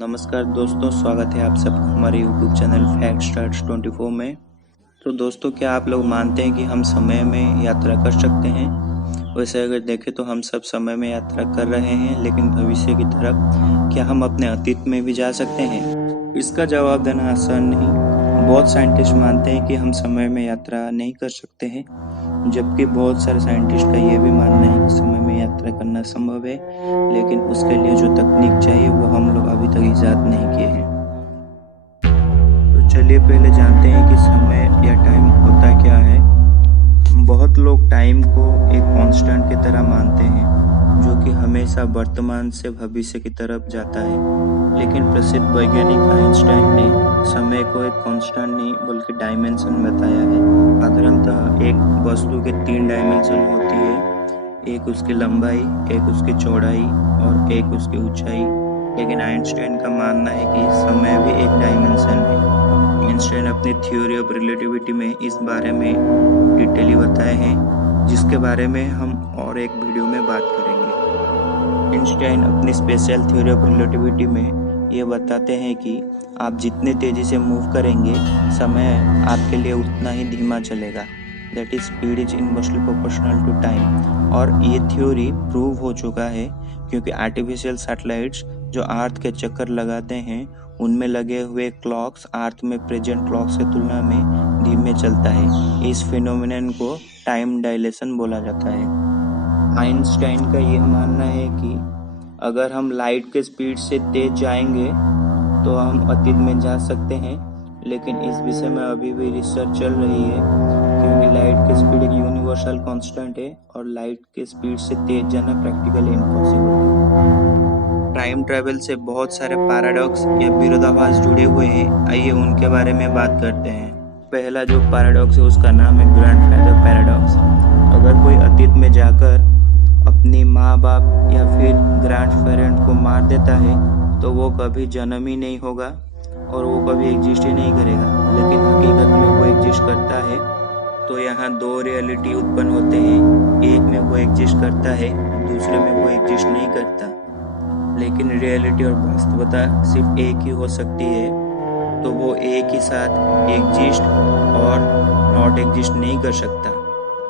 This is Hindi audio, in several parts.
नमस्कार दोस्तों, स्वागत है आप सबका हमारे YouTube चैनल फैक्ट स्टार्ट्स 24 में। तो दोस्तों, क्या आप लोग मानते हैं कि हम समय में यात्रा कर सकते हैं? वैसे अगर देखें तो हम सब समय में यात्रा कर रहे हैं, लेकिन भविष्य की तरफ क्या हम अपने अतीत में भी जा सकते हैं? इसका जवाब देना आसान नहीं। बहुत साइंटिस्ट मानते हैं कि हम समय में यात्रा नहीं कर सकते हैं, जबकि बहुत सारे साइंटिस्ट का यह भी मानना है कि समय में यात्रा करना संभव है, लेकिन उसके लिए जो तकनीक चाहिए वो हम लोग अभी तक ईजाद नहीं किए हैं। तो चलिए पहले जानते हैं कि समय या टाइम होता क्या है। बहुत लोग टाइम को एक कांस्टेंट की तरह मानते हैं, जो कि हमेशा वर्तमान से भविष्य की तरफ जाता है, लेकिन प्रसिद्ध वैज्ञानिक आइंस्टाइन ने समय को एक कांस्टेंट नहीं बल्कि डायमेंशन बताया है। साधारणतः एक वस्तु के 3 डायमेंशन होती है, एक उसकी लंबाई, एक उसकी चौड़ाई और एक उसकी ऊंचाई। लेकिन आइंस्टाइन का मानना है कि समय भी एक डायमेंशन है। आइंस्टाइन अपनी थ्योरी ऑफ रिलेटिविटी में इस बारे में डिटेली बताए हैं, जिसके बारे में हम और एक वीडियो में बात करेंगे। आइंस्टाइन अपनी स्पेशल थ्योरी ऑफ रिलेटिविटी में ये बताते हैं कि आप जितने तेजी से मूव करेंगे, समय आपके लिए उतना ही धीमा चलेगा। That is speed is inversely proportional to time. और ये थ्योरी प्रूव हो चुका है, क्योंकि आर्टिफिशियल सैटेलाइट्स जो अर्थ के चक्कर लगाते हैं, उनमें लगे हुए क्लॉक्स अर्थ में प्रेजेंट क्लॉक से तुलना में धीमे चलता है। इस फिनोमिनन को टाइम डायलेशन बोला जाता है। आइंस्टाइन का यह मानना है कि अगर हम लाइट के स्पीड से तेज जाएंगे तो हम अतीत में जा सकते हैं, लेकिन इस विषय में अभी भी रिसर्च चल रही है, क्योंकि लाइट की स्पीड एक यूनिवर्सल कांस्टेंट है और लाइट के स्पीड से तेज जाना प्रैक्टिकली इम्पॉसिबल है। टाइम ट्रैवल से बहुत सारे पैराडॉक्स या विरोधाभास जुड़े हुए हैं। आइए उनके बारे में बात करते हैं। पहला जो पैराडॉक्स है उसका नाम है ग्रैंडफादर पैराडॉक्स। अगर कोई अतीत में जाकर अपनी माँ बाप या फिर ग्रैंड पेरेंट को मार देता है तो वो कभी जन्म ही नहीं होगा और वो कभी एग्जिस्ट ही नहीं करेगा, लेकिन हकीकत में वो एग्जिस्ट करता है। तो यहाँ 2 रियलिटी उत्पन्न होते हैं, एक में वो एग्जिस्ट करता है, दूसरे में वो एग्जिस्ट नहीं करता। लेकिन रियलिटी और वास्तविकता सिर्फ एक ही हो सकती है, तो वो एक ही साथ एग्जिस्ट और नॉट एग्जिस्ट नहीं कर सकता।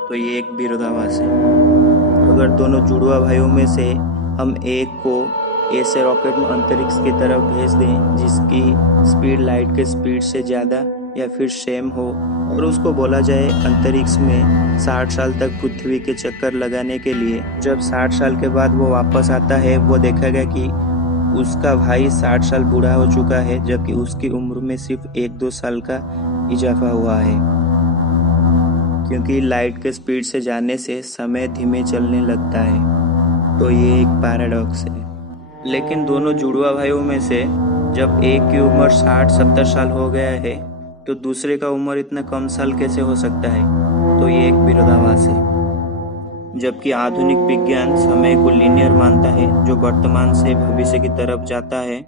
तो ये एक विरोधाभास है। अगर दोनों जुड़वा भाइयों में से हम एक को ऐसे रॉकेट में अंतरिक्ष की तरफ भेज दें जिसकी स्पीड लाइट के स्पीड से ज़्यादा या फिर सेम हो, और उसको बोला जाए अंतरिक्ष में 60 साल तक पृथ्वी के चक्कर लगाने के लिए, जब 60 साल के बाद वो वापस आता है, वो देखेगा कि उसका भाई 60 साल बूढ़ा हो चुका है, जबकि उसकी उम्र में सिर्फ 1-2 साल का इजाफा हुआ है, क्योंकि लाइट के स्पीड से जाने से समय धीमे चलने लगता है। तो ये एक पैराडॉक्स है। लेकिन दोनों जुड़वा भाइयों में से जब एक की उम्र 60-70 साल हो गया है, तो दूसरे का उम्र इतना कम साल कैसे हो सकता है? तो ये एक विरोधाभास है। जबकि आधुनिक विज्ञान समय को लीनियर मानता है, जो वर्तमान से भविष्य की तरफ जाता है।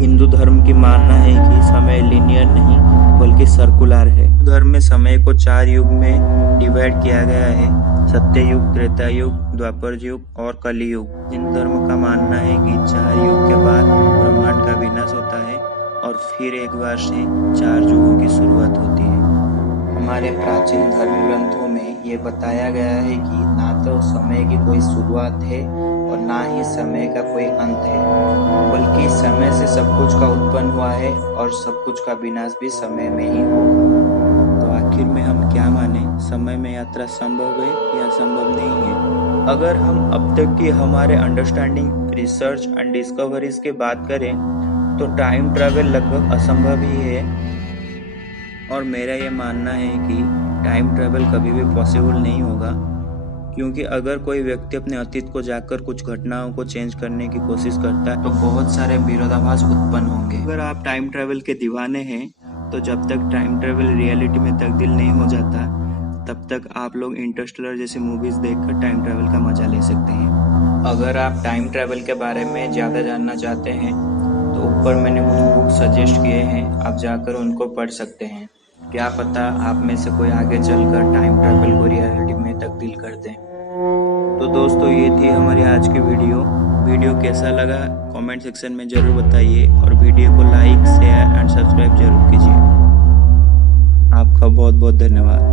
हिंदू धर्म की मानना है कि समय लीनियर नहीं बल्कि सर्कुलर है। धर्म में समय को 4 युग में डिवाइड किया गया है: सत्य युग, त्रेता युग, द्वापर युग और कली युग। हिंदू धर्म का मानना है कि 4 युग के बाद ब्रह्मांड का विनाश होता है और फिर एक बार से 4 युगों की शुरुआत होती है। हमारे प्राचीन धर्म ग्रंथों में ये बताया गया है कि ना तो समय की कोई शुरुआत है और ना ही समय का कोई अंत है, बल्कि समय से सब कुछ का उत्पन्न हुआ है और सब कुछ का विनाश भी समय में ही होगा। तो आखिर में हम क्या माने, समय में यात्रा संभव है या संभव नहीं है? अगर हम अब तक की हमारे अंडरस्टैंडिंग, रिसर्च एंड डिस्कवरीज की बात करें तो टाइम ट्रैवल लगभग असंभव ही है। और मेरा ये मानना है कि टाइम ट्रैवल कभी भी पॉसिबल नहीं होगा, क्योंकि अगर कोई व्यक्ति अपने अतीत को जाकर कुछ घटनाओं को चेंज करने की कोशिश करता है तो बहुत सारे विरोधाभास उत्पन्न होंगे। अगर आप टाइम ट्रैवल के दीवाने हैं तो जब तक टाइम ट्रैवल रियलिटी में तब्दील नहीं हो जाता, तब तक आप लोग इंटरस्टेलर जैसी मूवीज देखकर टाइम ट्रैवल का मजा ले सकते हैं। अगर आप टाइम ट्रैवल के बारे में ज़्यादा जानना चाहते हैं तो ऊपर मैंने कुछ बुक सजेस्ट किए हैं, आप जाकर उनको पढ़ सकते हैं। क्या पता आप में से कोई आगे चलकर टाइम ट्रैवल को रियलिटी में तब्दील कर दे। तो दोस्तों, ये थी हमारी आज की वीडियो। वीडियो कैसा लगा कमेंट सेक्शन में ज़रूर बताइए और वीडियो को लाइक शेयर एंड सब्सक्राइब जरूर कीजिए। आपका बहुत बहुत धन्यवाद।